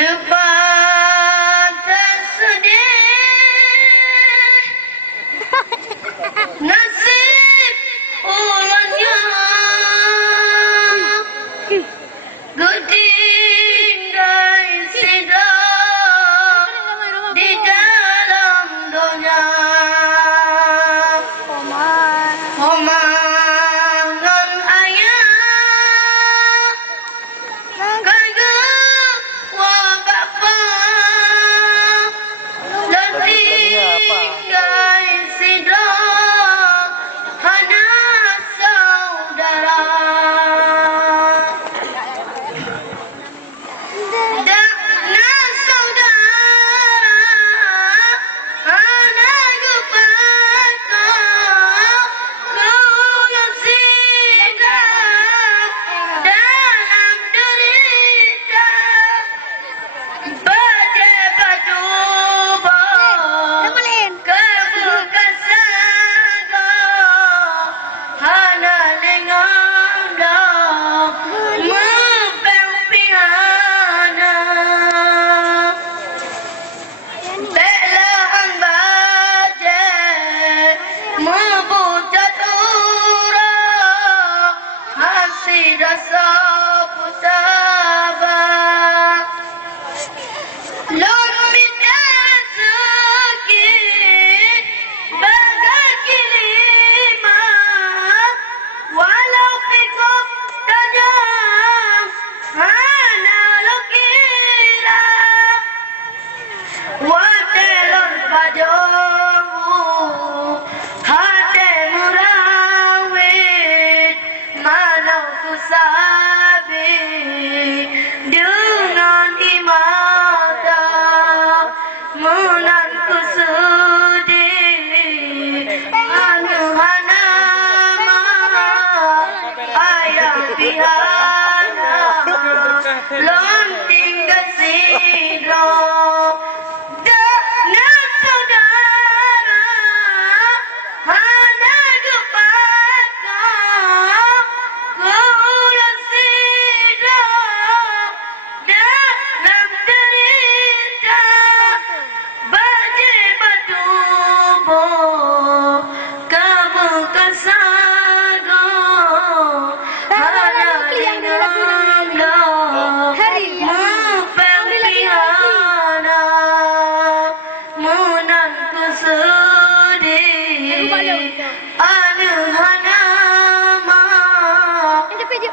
Lepas tersedih nasib ulangnya ketinggal sedang di dalam dunia. Omongan ayah kagak bapa tinggal sedang hanya saudara. Rasa pusabah lom minta sakit bagai kiriman walau pikuk tajam mana lo kira watelon padamu hati murawit mana ku sabi dengan imata munan ku sudi anu-hana ayah pihana lonting kesiro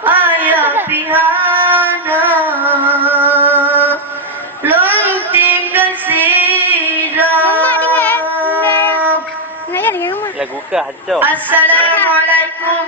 ayah pihana lonting kesidang lagu kah, Cok? Assalamualaikum.